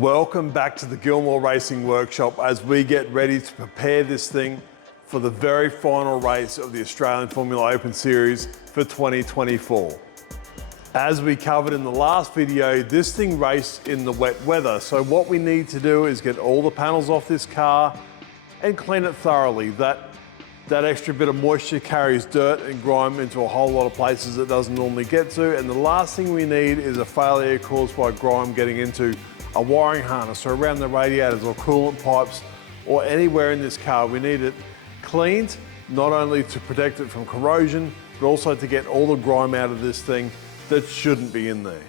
Welcome back to the Gilmour Racing Workshop as we get ready to prepare this thing for the very final race of the Australian Formula Open Series for 2024. As we covered in the last video, this thing raced in the wet weather. So what we need to do is get all the panels off this car and clean it thoroughly. That extra bit of moisture carries dirt and grime into a whole lot of places it doesn't normally get to. And the last thing we need is a failure caused by grime getting into a wiring harness or around the radiators or coolant pipes or anywhere in this car. We need it cleaned, not only to protect it from corrosion, but also to get all the grime out of this thing that shouldn't be in there.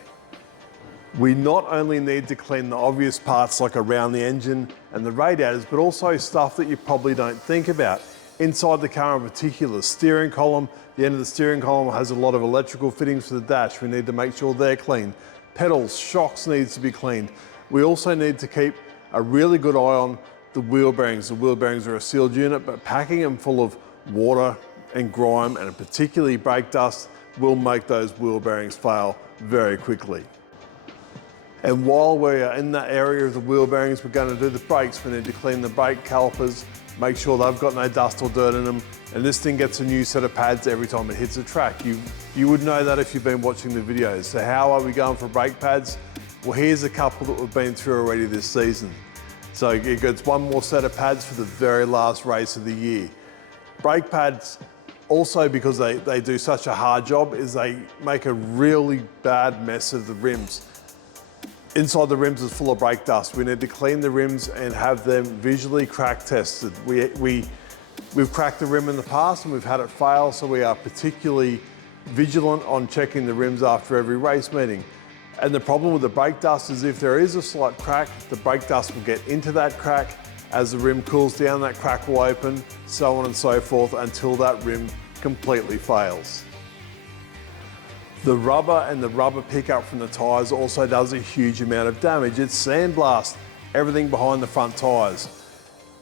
We not only need to clean the obvious parts like around the engine and the radiators, but also stuff that you probably don't think about. Inside the car in particular, steering column, the end of the steering column has a lot of electrical fittings for the dash. We need to make sure they're clean. Pedals, shocks needs to be cleaned. We also need to keep a really good eye on the wheel bearings. The wheel bearings are a sealed unit, but packing them full of water and grime and particularly brake dust will make those wheel bearings fail very quickly. And while we're in that area of the wheel bearings, we're going to do the brakes. We need to clean the brake calipers, make sure they've got no dust or dirt in them. And this thing gets a new set of pads every time it hits a track. You would know that if you've been watching the videos. So how are we going for brake pads? Well, here's a couple that we've been through already this season. So it gets one more set of pads for the very last race of the year. Brake pads, also because they do such a hard job, is they make a really bad mess of the rims. Inside the rims is full of brake dust. We need to clean the rims and have them visually crack tested. We've cracked the rim in the past and we've had it fail, so we are particularly vigilant on checking the rims after every race meeting. And the problem with the brake dust is if there is a slight crack, the brake dust will get into that crack. As the rim cools down, that crack will open, so on and so forth, until that rim completely fails. The rubber and the rubber pickup from the tyres also does a huge amount of damage. It sandblasts everything behind the front tyres.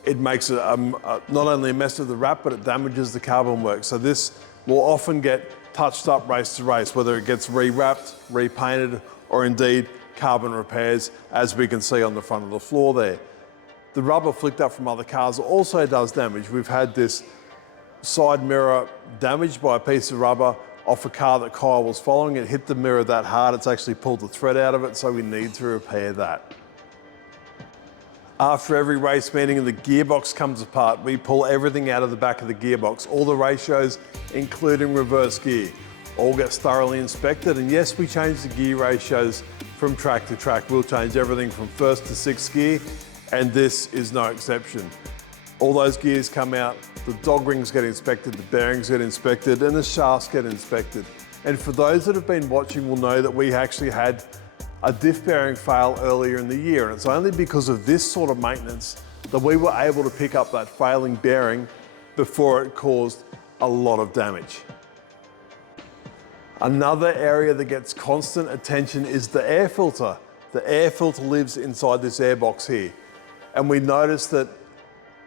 It makes not only a mess of the wrap, but it damages the carbon work. So this will often get touched up race to race, whether it gets rewrapped, repainted, or indeed carbon repairs, as we can see on the front of the floor there. The rubber flicked up from other cars also does damage. We've had this side mirror damaged by a piece of rubber off a car that Kyle was following. It hit the mirror that hard, it's actually pulled the thread out of it, so we need to repair that. After every race meeting and the gearbox comes apart, we pull everything out of the back of the gearbox, all the ratios, including reverse gear. All gets thoroughly inspected, and yes, we change the gear ratios from track to track. We'll change everything from first to sixth gear, and this is no exception. All those gears come out, the dog rings get inspected, the bearings get inspected, and the shafts get inspected. And for those that have been watching will know that we actually had a diff bearing fail earlier in the year, and it's only because of this sort of maintenance that we were able to pick up that failing bearing before it caused a lot of damage. Another area that gets constant attention is the air filter. The air filter lives inside this airbox here. And we noticed that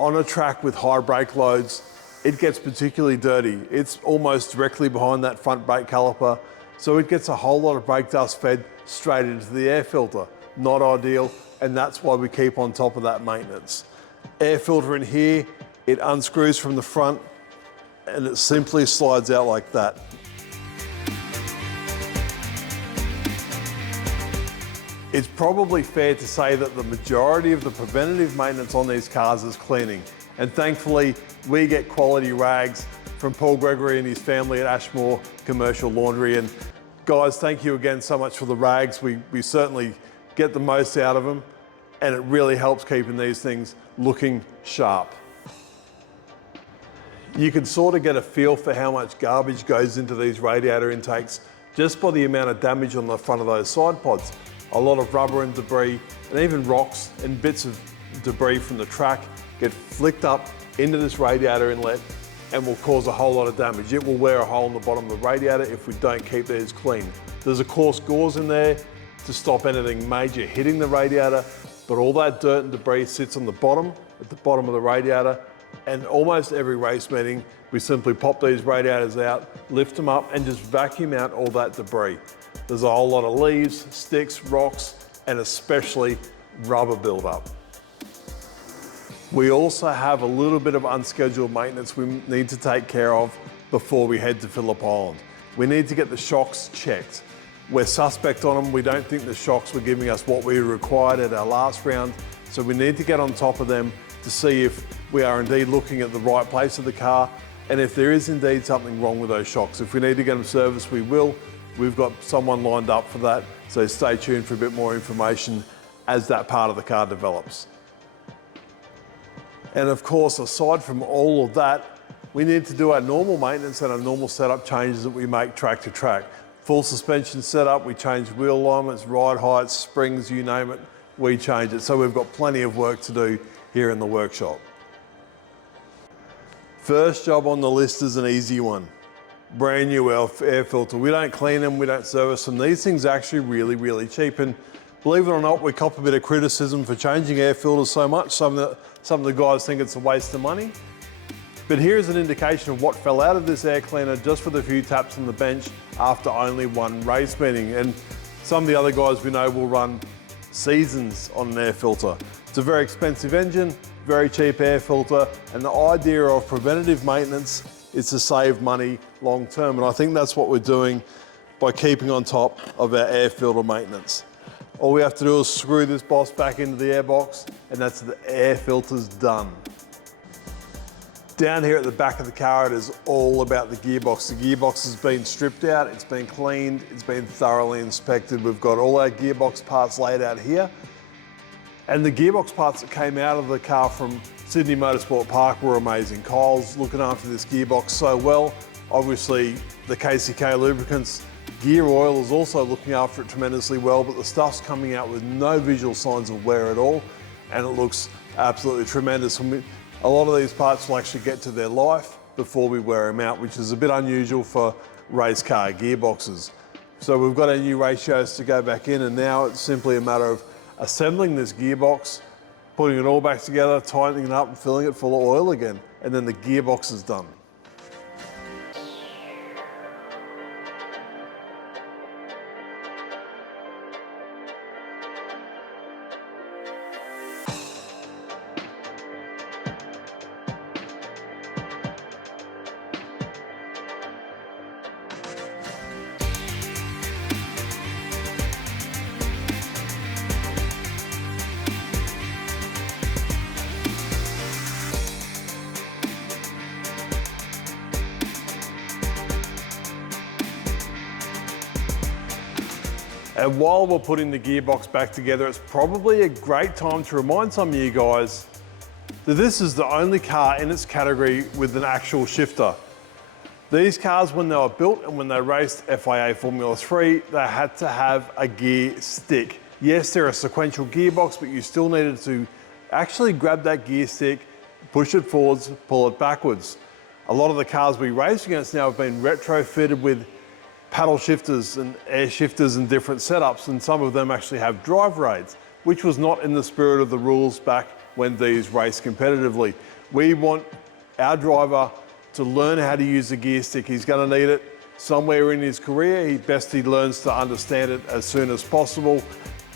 on a track with high brake loads, it gets particularly dirty. It's almost directly behind that front brake caliper. So it gets a whole lot of brake dust fed straight into the air filter. Not ideal, and that's why we keep on top of that maintenance. Air filter in here, it unscrews from the front and it simply slides out like that. It's probably fair to say that the majority of the preventative maintenance on these cars is cleaning. And thankfully, we get quality rags from Paul Gregory and his family at Ashmore Commercial Laundry. And guys, thank you again so much for the rags. We certainly get the most out of them, and it really helps keeping these things looking sharp. You can sort of get a feel for how much garbage goes into these radiator intakes just by the amount of damage on the front of those side pods. A lot of rubber and debris, and even rocks and bits of debris from the track get flicked up into this radiator inlet and will cause a whole lot of damage. It will wear a hole in the bottom of the radiator if we don't keep these clean. There's of course gauze in there to stop anything major hitting the radiator, but all that dirt and debris sits on the bottom, at the bottom of the radiator, and almost every race meeting, we simply pop these radiators out, lift them up, and just vacuum out all that debris. There's a whole lot of leaves, sticks, rocks, and especially rubber buildup. We also have a little bit of unscheduled maintenance we need to take care of before we head to Phillip Island. We need to get the shocks checked. We're suspect on them. We don't think the shocks were giving us what we required at our last round, so we need to get on top of them to see if we are indeed looking at the right place of the car, and if there is indeed something wrong with those shocks. If we need to get them serviced, we will. We've got someone lined up for that, so stay tuned for a bit more information as that part of the car develops. And of course, aside from all of that, we need to do our normal maintenance and our normal setup changes that we make track to track. Full suspension setup, we change wheel alignments, ride heights, springs, you name it, we change it. So we've got plenty of work to do here in the workshop. First job on the list is an easy one. Brand new air filter. We don't clean them, we don't service them. These things are actually really, really cheap. And believe it or not, we cop a bit of criticism for changing air filters so much. Some of the guys think it's a waste of money. But here's an indication of what fell out of this air cleaner just with a few taps on the bench after only one race meeting. And some of the other guys we know will run seasons on an air filter. It's a very expensive engine, very cheap air filter, and the idea of preventative maintenance is to save money long term. And I think that's what we're doing by keeping on top of our air filter maintenance. All we have to do is screw this boss back into the airbox, and that's the air filter's done. Down here at the back of the car, it is all about the gearbox. The gearbox has been stripped out, it's been cleaned, it's been thoroughly inspected. We've got all our gearbox parts laid out here. And the gearbox parts that came out of the car from Sydney Motorsport Park were amazing. Kyle's looking after this gearbox so well. Obviously, the KCK Lubricants gear oil is also looking after it tremendously well, but the stuff's coming out with no visual signs of wear at all, and it looks absolutely tremendous. A lot of these parts will actually get to their life before we wear them out, which is a bit unusual for race car gearboxes. So we've got our new ratios to go back in, and now it's simply a matter of assembling this gearbox, putting it all back together, tightening it up and filling it full of oil again, and then the gearbox is done. And while we're putting the gearbox back together, it's probably a great time to remind some of you guys that this is the only car in its category with an actual shifter. These cars, when they were built and when they raced FIA Formula 3, they had to have a gear stick. Yes, they're a sequential gearbox, but you still needed to actually grab that gear stick, push it forwards, pull it backwards. A lot of the cars we race against now have been retrofitted with paddle shifters and air shifters and different setups, and some of them actually have drive raids, which was not in the spirit of the rules back when these raced competitively. We want our driver to learn how to use the gear stick. He's going to need it somewhere in his career. He learns to understand it as soon as possible,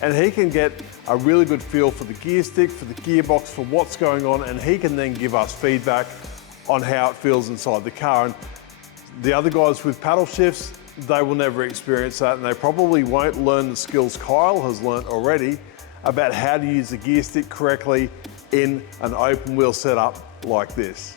and he can get a really good feel for the gear stick, for the gearbox, for what's going on, and he can then give us feedback on how it feels inside the car. And the other guys with paddle shifts, they will never experience that, and they probably won't learn the skills Kyle has learnt already about how to use the gear stick correctly in an open wheel setup like this.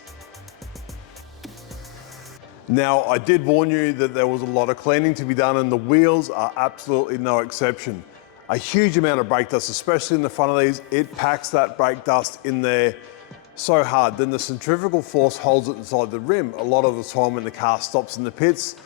Now, I did warn you that there was a lot of cleaning to be done, and the wheels are absolutely no exception. A huge amount of brake dust, especially in the front of these. It packs that brake dust in there so hard. Then the centrifugal force holds it inside the rim. A lot of the time when the car stops in the pits,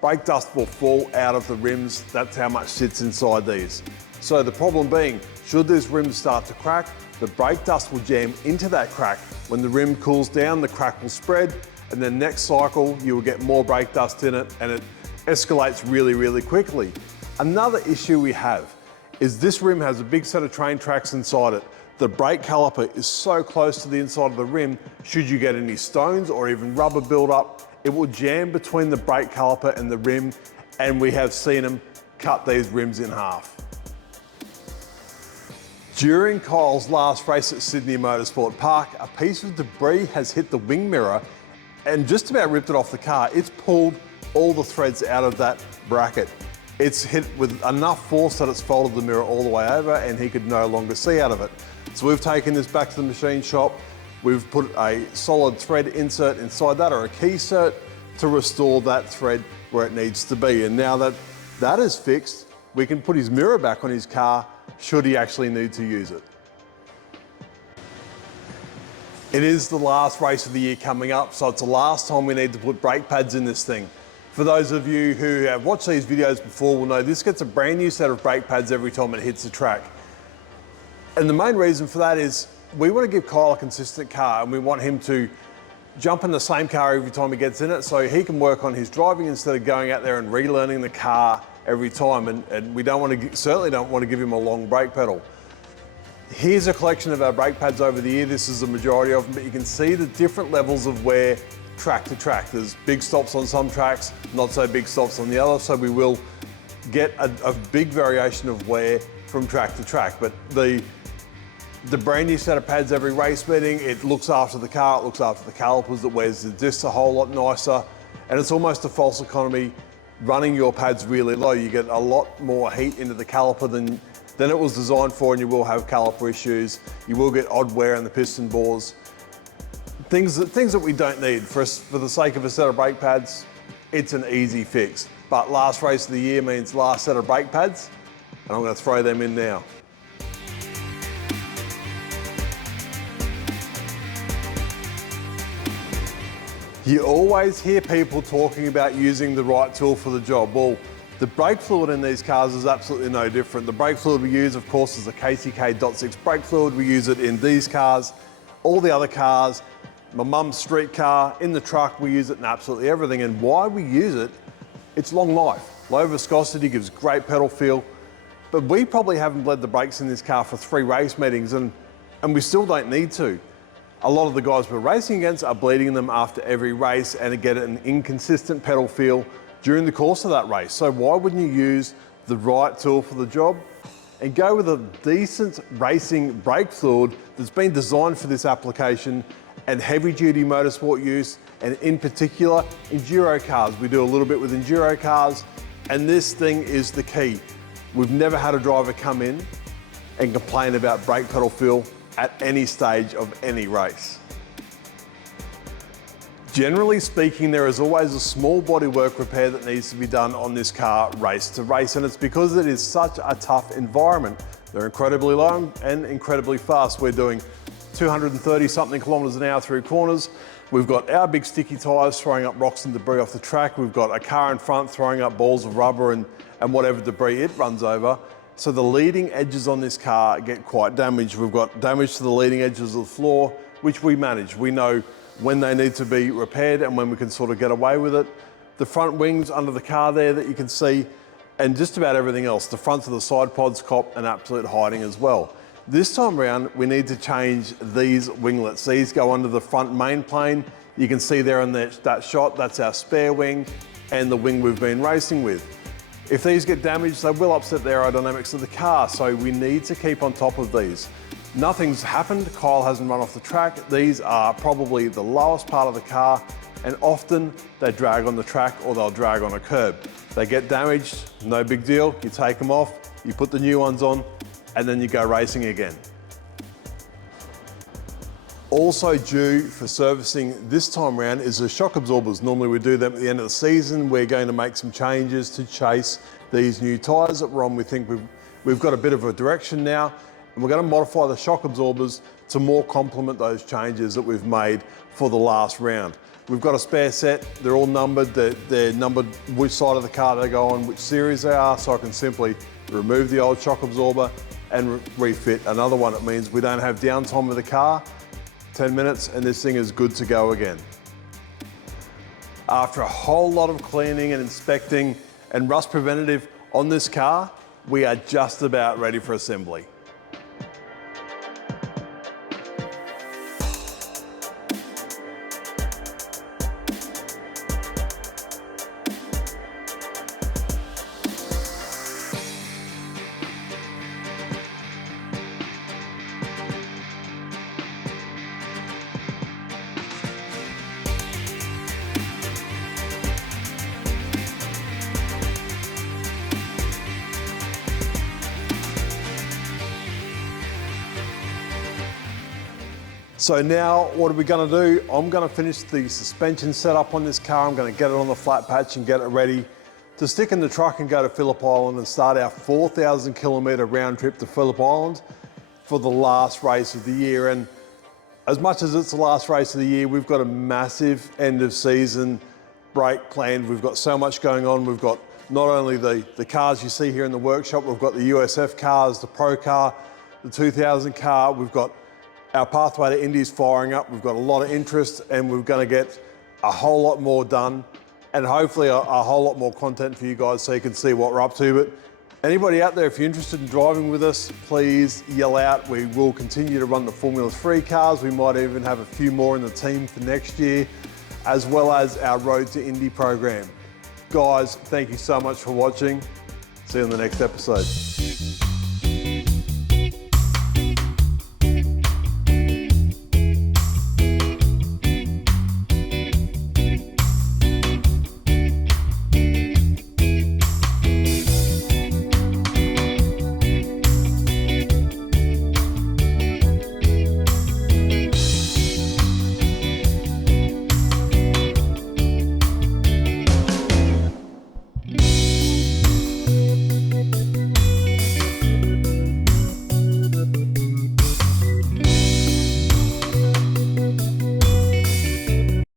brake dust will fall out of the rims. That's how much sits inside these. So the problem being, should these rims start to crack, the brake dust will jam into that crack. When the rim cools down, the crack will spread, and then next cycle, you will get more brake dust in it, and it escalates really, really quickly. Another issue we have is this rim has a big set of train tracks inside it. The brake caliper is so close to the inside of the rim, should you get any stones or even rubber buildup, it will jam between the brake caliper and the rim, and we have seen them cut these rims in half. During Kyle's last race at Sydney Motorsport Park, a piece of debris has hit the wing mirror and just about ripped it off the car. It's pulled all the threads out of that bracket. It's hit with enough force that it's folded the mirror all the way over and he could no longer see out of it. So we've taken this back to the machine shop. We've put a solid thread insert inside that, or a key cert, to restore that thread where it needs to be. And now that that is fixed, we can put his mirror back on his car should he actually need to use it. It is the last race of the year coming up, so it's the last time we need to put brake pads in this thing. For those of you who have watched these videos before will know this gets a brand new set of brake pads every time it hits the track. And the main reason for that is we want to give Kyle a consistent car, and we want him to jump in the same car every time he gets in it so he can work on his driving instead of going out there and relearning the car every time. And we certainly don't want to give him a long brake pedal. Here's a collection of our brake pads over the year. This is the majority of them, but you can see the different levels of wear track to track. There's big stops on some tracks, not so big stops on the other, so we will get a big variation of wear from track to track. But the brand new set of pads every race meeting, it looks after the car, it looks after the calipers, it wears the discs a whole lot nicer, and it's almost a false economy running your pads really low. You get a lot more heat into the caliper than it was designed for, and you will have caliper issues. You will get odd wear in the piston bores. Things that we don't need. For the sake of a set of brake pads, it's an easy fix. But last race of the year means last set of brake pads, and I'm going to throw them in now. You always hear people talking about using the right tool for the job. Well, the brake fluid in these cars is absolutely no different. The brake fluid we use, of course, is the KCK .6 brake fluid. We use it in these cars, all the other cars, my mum's street car, in the truck, we use it in absolutely everything. And why we use it, it's long life. Low viscosity gives great pedal feel, but we probably haven't bled the brakes in this car for 3 race meetings, and we still don't need to. A lot of the guys we're racing against are bleeding them after every race and get an inconsistent pedal feel during the course of that race. So why wouldn't you use the right tool for the job and go with a decent racing brake fluid that's been designed for this application and heavy duty motorsport use, and in particular enduro cars. We do a little bit with enduro cars, and this thing is the key. We've never had a driver come in and complain about brake pedal feel at any stage of any race. Generally speaking, there is always a small bodywork repair that needs to be done on this car race to race, and it's because it is such a tough environment. They're incredibly low and incredibly fast. We're doing 230 something kilometers an hour through corners. We've got our big sticky tyres throwing up rocks and debris off the track. We've got a car in front throwing up balls of rubber and whatever debris it runs over. So the leading edges on this car get quite damaged. We've got damage to the leading edges of the floor, which we manage. We know when they need to be repaired and when we can sort of get away with it. The front wings under the car there that you can see, and just about everything else. The fronts of the side pods cop an absolute hiding as well. This time around, we need to change these winglets. These go under the front main plane. You can see there in that shot, that's our spare wing and the wing we've been racing with. If these get damaged, they will upset the aerodynamics of the car, so we need to keep on top of these. Nothing's happened, Kyle hasn't run off the track. These are probably the lowest part of the car, and often they drag on the track or they'll drag on a curb. They get damaged, no big deal. You take them off, you put the new ones on, and then you go racing again. Also due for servicing this time around is the shock absorbers. Normally we do them at the end of the season. We're going to make some changes to chase these new tyres that we're on. We think we've got a bit of a direction now, and we're going to modify the shock absorbers to more complement those changes that we've made for the last round. We've got a spare set. They're all numbered. They're numbered which side of the car they go on, which series they are, so I can simply remove the old shock absorber and refit another one. It means we don't have downtime of the car, 10 minutes, and this thing is good to go again. After a whole lot of cleaning and inspecting and rust preventative on this car, we are just about ready for assembly. So now what are we going to do? I'm going to finish the suspension setup on this car. I'm going to get it on the flat patch and get it ready to stick in the truck and go to Phillip Island and start our 4,000 kilometre round trip to Phillip Island for the last race of the year. And as much as it's the last race of the year, we've got a massive end of season break planned. We've got so much going on. We've got not only the cars you see here in the workshop, we've got the USF cars, the Pro car, the 2000 car. We've got our pathway to Indy's firing up. We've got a lot of interest and we're going to get a whole lot more done and hopefully a whole lot more content for you guys so you can see what we're up to. But anybody out there, if you're interested in driving with us, please yell out. We will continue to run the Formula 3 cars. We might even have a few more in the team for next year, as well as our Road to Indy program. Guys, thank you so much for watching. See you in the next episode.